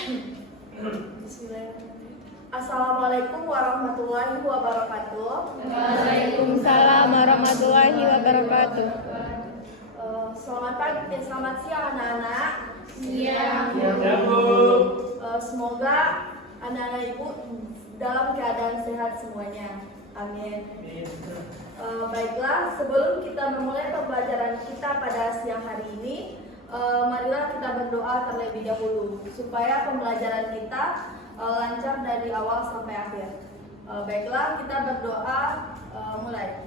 Bismillahirrahmanirrahim. Assalamualaikum warahmatullahi wabarakatuh. Waalaikumsalam warahmatullahi wabarakatuh. Selamat pagi, selamat siang anak-anak. Siang. Semoga anak-anak ibu dalam keadaan sehat semuanya. Amin. Baiklah, sebelum kita memulai pembelajaran kita pada siang hari ini, marilah kita berdoa terlebih dahulu supaya pembelajaran kita lancar dari awal sampai akhir. Baiklah, kita berdoa, mulai.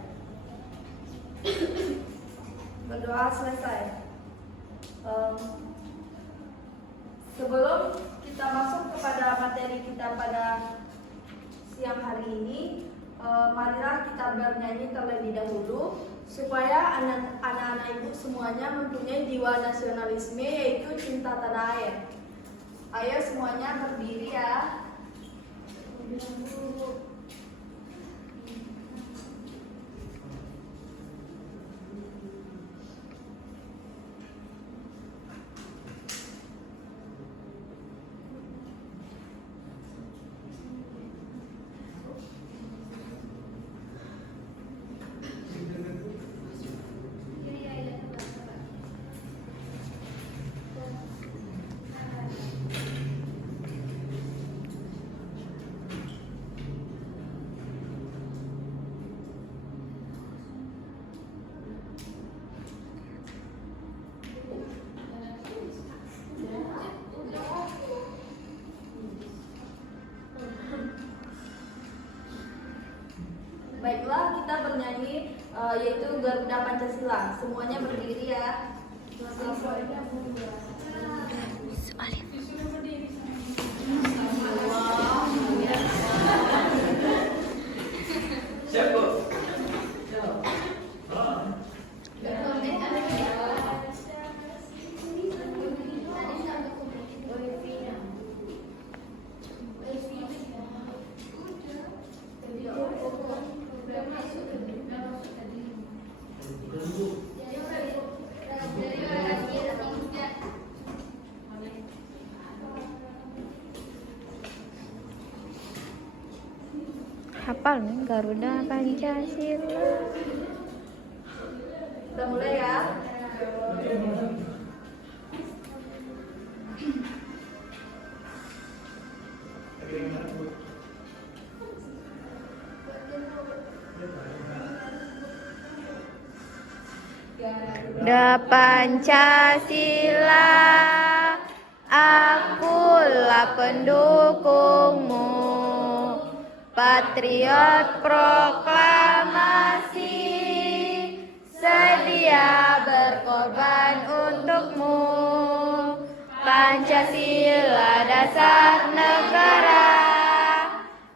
Berdoa selesai. Sebelum kita masuk kepada materi kita pada siang hari ini, marilah kita bernyanyi terlebih dahulu supaya anak-anak ibu semuanya mempunyai jiwa nasionalisme, yaitu cinta tanah air. Ayo semuanya berdiri ya. Baiklah, kita bernyanyi yaitu Garuda Pancasila. Semuanya berdiri ya. Siap, Bu. Hafal nih Garuda Pancasila. Kita mulai ya. Da Pancasila, akulah pendukungmu, patriot proklamasi, sedia berkorban untukmu. Pancasila dasar negara,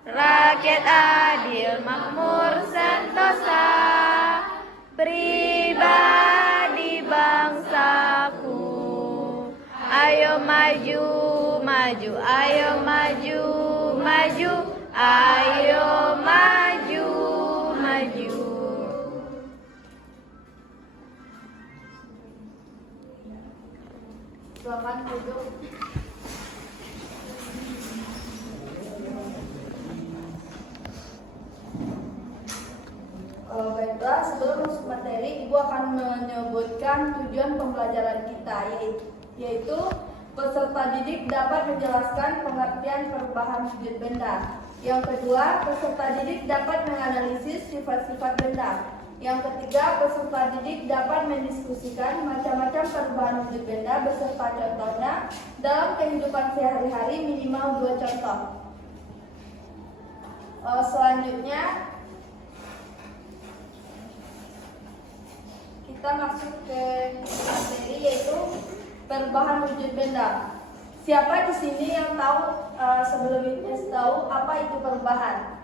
rakyat adil makmur sentosa, pribadi bangsaku. Ayo maju, maju, ayo maju, maju, ayo maju, maju. Selamat duduk. Baiklah, sebelum masuk materi, Ibu akan menyebutkan tujuan pembelajaran kita, yaitu peserta didik dapat menjelaskan pengertian perubahan wujud benda. Yang kedua, peserta didik dapat menganalisis sifat-sifat benda. Yang ketiga, peserta didik dapat mendiskusikan macam-macam perubahan wujud benda beserta contohnya dalam kehidupan sehari-hari, minimal 2 contoh. Selanjutnya, kita masuk ke materi, yaitu perubahan wujud benda. Siapa di sini yang tahu sebelumnya tahu apa itu perubahan?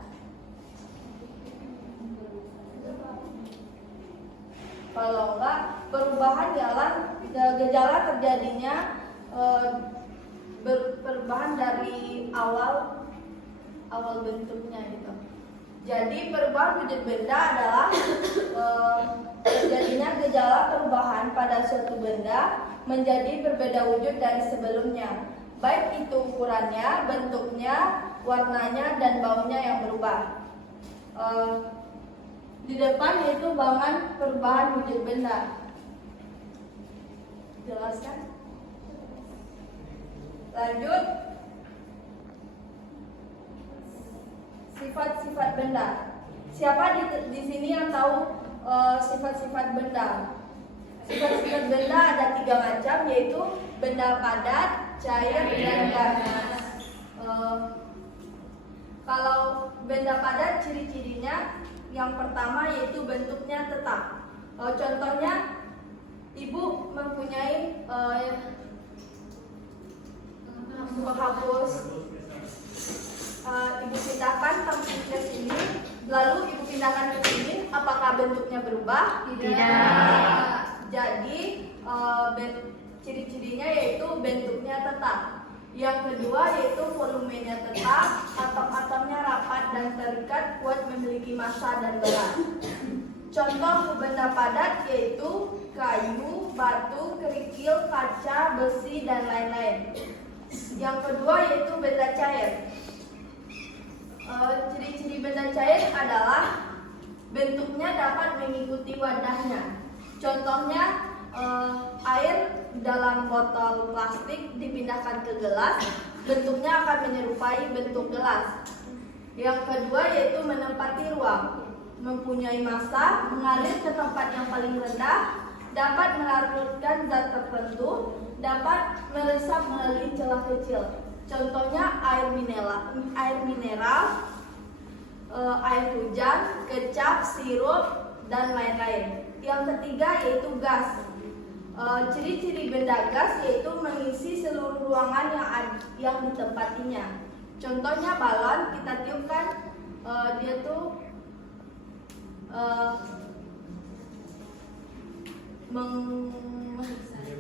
Kalau enggak, perubahan ialah gejala terjadinya perubahan dari awal bentuknya gitu. Jadi perubahan wujud benda adalah terjadinya gejala perubahan pada suatu benda menjadi berbeda wujud dari sebelumnya. baik itu ukurannya, bentuknya, warnanya, dan baunya yang berubah. Di depan yaitu bangunan perubahan wujud benda. Jelaskan. Lanjut. Sifat-sifat benda. Siapa di sini yang tahu sifat-sifat benda? Sifat-sifat benda ada 3 macam, yaitu benda padat, cair, dan ganas. Kalau benda padat, ciri-cirinya yang pertama yaitu bentuknya tetap. Contohnya, ibu mempunyai menghapus, ibu pindahkan tampilan ke sini, lalu ibu pindahkan ke sini, apakah bentuknya berubah? Tidak. Jadi ciri-cirinya yaitu bentuknya tetap. Yang kedua yaitu volumenya tetap, atom-atomnya rapat dan terikat, kuat, memiliki massa dan berat. Contoh benda padat yaitu kayu, batu, kerikil, kaca, besi, dan lain-lain. Yang kedua yaitu benda cair. Ciri-ciri benda cair adalah bentuknya dapat mengikuti wadahnya. Contohnya air dalam botol plastik dipindahkan ke gelas, bentuknya akan menyerupai bentuk gelas. Yang kedua yaitu menempati ruang, mempunyai massa, mengalir ke tempat yang paling rendah, dapat melarutkan zat tertentu, dapat meresap melalui celah kecil. Contohnya air mineral, air hujan, kecap, sirup, dan lain-lain. Yang ketiga yaitu gas. Ciri-ciri benda gas yaitu mengisi seluruh ruangan yang ditempatinya. Contohnya balon, kita tiupkan, dia tuh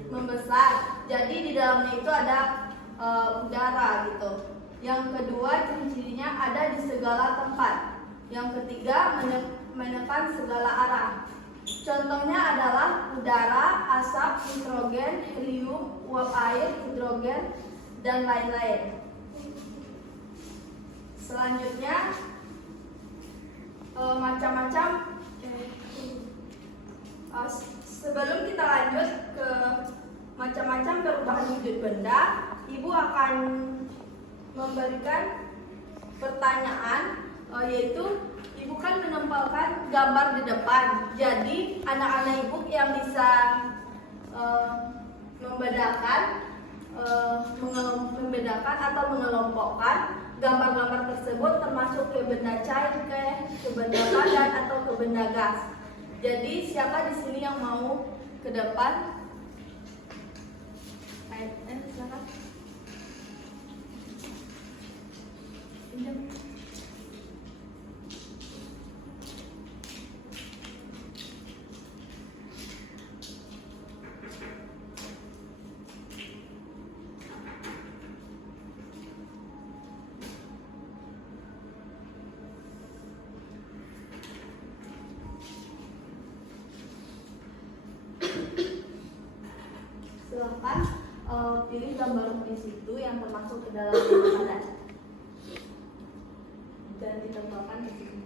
membesar. Jadi di dalamnya itu ada udara gitu. Yang kedua ciri-cirinya ada di segala tempat. Yang ketiga menekan segala arah. Contohnya adalah udara, asap, nitrogen, helium, uap air, hidrogen, dan lain-lain. Selanjutnya macam-macam. Sebelum kita lanjut ke macam-macam perubahan wujud benda, ibu akan memberikan pertanyaan, yaitu ibu kan menempelkan gambar di depan. Jadi anak-anak ibu yang bisa membedakan atau mengelompokkan gambar-gambar tersebut termasuk ke benda cair, ke benda padat, atau ke benda gas. Jadi siapa di sini yang mau ke depan? Silakan. Silahkan pilih gambar di situ yang termasuk ke dalam benda padat dan ditempelkan di sini.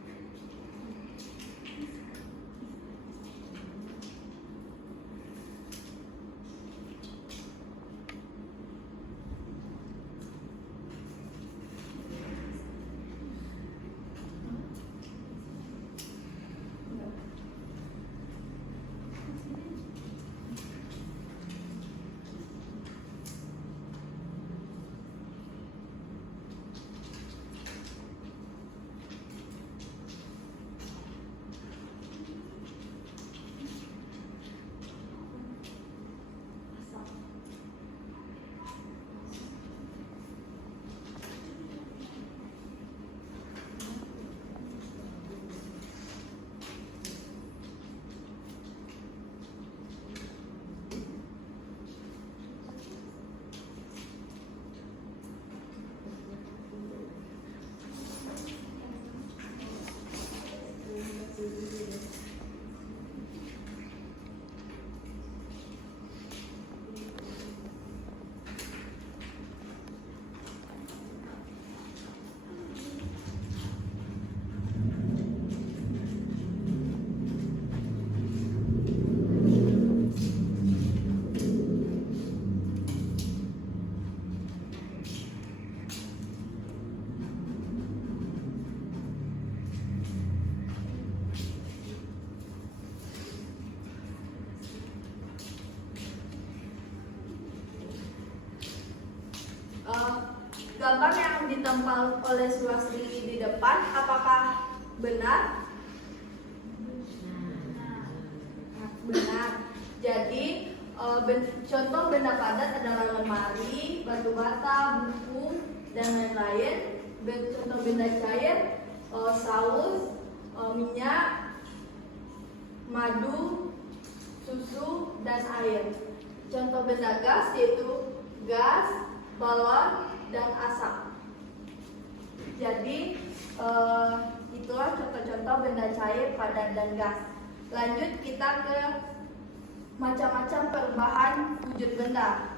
gambar yang ditempel oleh swastika di depan apakah benar? Benar. Jadi contoh benda padat adalah lemari, batu bata, buku, dan lain-lain. Contoh benda cair, saus, minyak, madu, susu, dan air. Contoh benda gas yaitu gas, balon, dan asap. Jadi itulah contoh-contoh benda cair, padat, dan gas. Lanjut kita ke macam-macam perubahan wujud benda.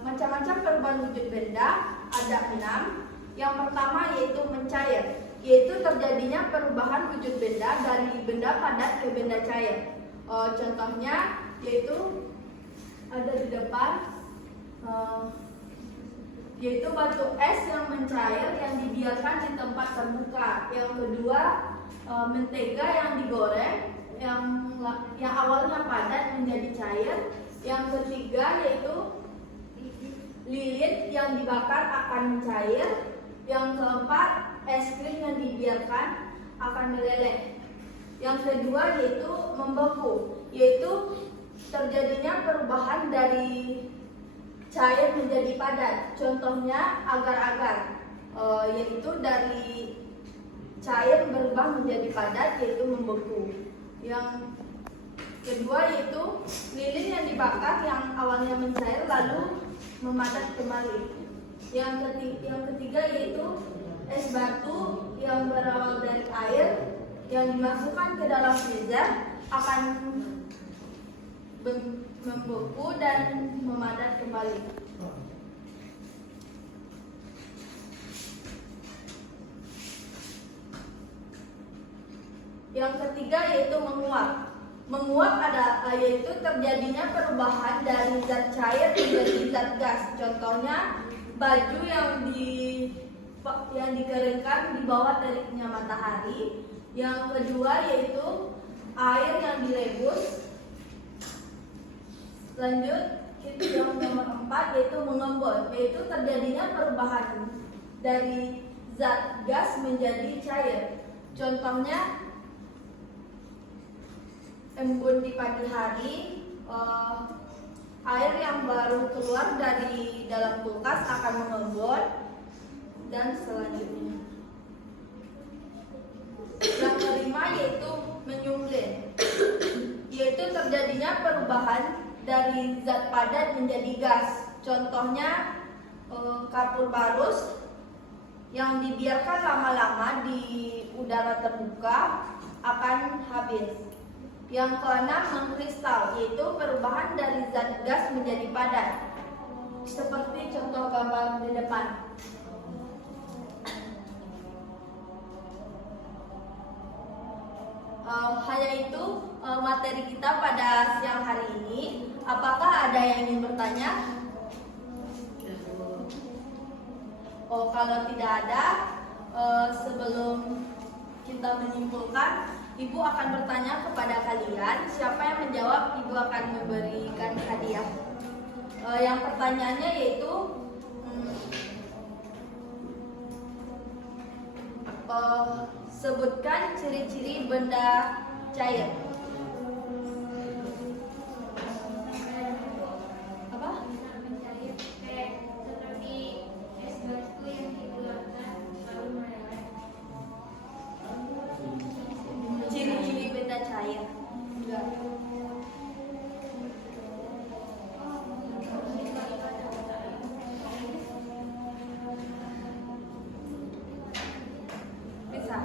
Macam-macam perubahan wujud benda ada 6. Yang pertama yaitu mencair, yaitu terjadinya perubahan wujud benda dari benda padat ke benda cair. Contohnya yaitu ada di depan, yaitu batu es yang mencair yang dibiarkan di tempat terbuka. Yang kedua, mentega yang digoreng yang awalnya padat menjadi cair. Yang ketiga yaitu lilin yang dibakar akan mencair. Yang keempat, es krim yang dibiarkan akan meleleh. Yang kedua yaitu membeku, yaitu terjadinya perubahan dari cair menjadi padat. Contohnya agar-agar, yaitu dari cair berubah menjadi padat, yaitu membeku. Yang kedua yaitu lilin yang dibakar yang awalnya mencair lalu memadat kembali. Yang ketiga yaitu es batu yang berawal dari air yang dimasukkan ke dalam freezer akan membeku dan memadat kembali. Yang ketiga yaitu menguap. Menguap yaitu terjadinya perubahan dari zat cair menjadi zat gas. Contohnya baju yang dikeringkan di bawah teriknya matahari. Yang kedua yaitu air yang direbus. Lanjut yang nomor 4 yaitu mengembun, yaitu terjadinya perubahan dari zat gas menjadi cair. Contohnya embun di pagi hari, air yang baru keluar dari dalam kulkas akan mengembun, dan selanjutnya. Yang kelima yaitu menyumblin, yaitu terjadinya perubahan dari zat padat menjadi gas. Contohnya kapur barus yang dibiarkan lama-lama di udara terbuka akan habis. Yang keenam mengkristal, yaitu perubahan dari zat gas menjadi padat. Seperti contoh gambar di depan. Hanya itu materi kita pada siang hari ini. Apakah ada yang ingin bertanya? Kalau tidak ada, sebelum kita menyimpulkan, Ibu akan bertanya kepada kalian. Siapa yang menjawab, Ibu akan memberikan hadiah. Yang pertanyaannya yaitu sebutkan ciri-ciri benda cair. Apa? Seperti es batu yang dikeluarkan lalu meleleh. Ciri-ciri benda cair. Bisa.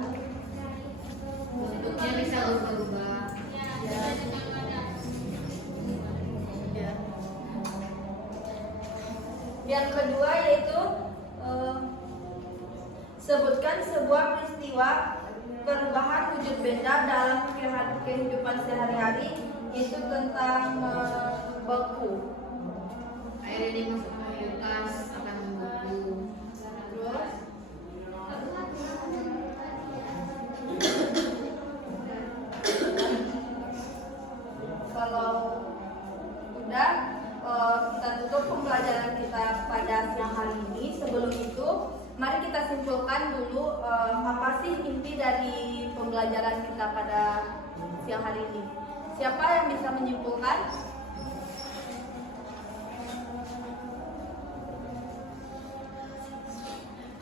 Bentuknya bisa berubah-ubah. Ya. Yang kedua yaitu sebutkan sebuah peristiwa perubahan wujud benda dalam kehidupan sehari-hari, yaitu tentang beku. Air ini masuk ke kulkas akan membeku. Terus kalau udah kita tutup pembelajaran kita pada siang hari hari ini. Sebelum itu, mari kita simpulkan dulu apa sih inti dari pembelajaran kita pada siang hari ini. Siapa yang bisa menyimpulkan?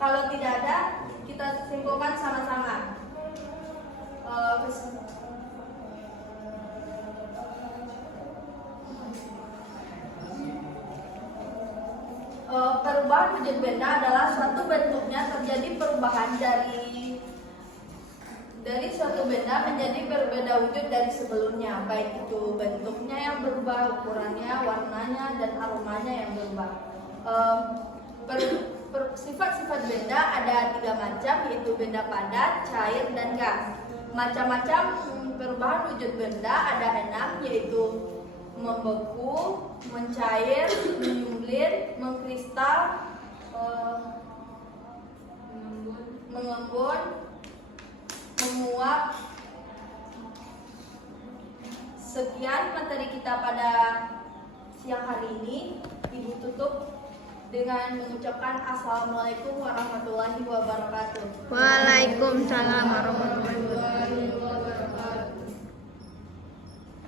Kalau tidak ada, kita simpulkan sama-sama. Perubahan wujud benda adalah suatu bentuknya terjadi perubahan dari suatu benda menjadi berbeda wujud dari sebelumnya, baik itu bentuknya yang berubah, ukurannya, warnanya, dan aromanya yang berubah. Sifat-sifat benda ada 3 macam, yaitu benda padat, cair, dan gas. Macam-macam perubahan wujud benda ada 6, yaitu membeku, mencair, menyumblir, mengkristal, mengembun, menguap. Sekian materi kita pada siang hari ini. Ibu tutup dengan mengucapkan Assalamualaikum warahmatullahi wabarakatuh. Waalaikumsalam warahmatullahi wabarakatuh.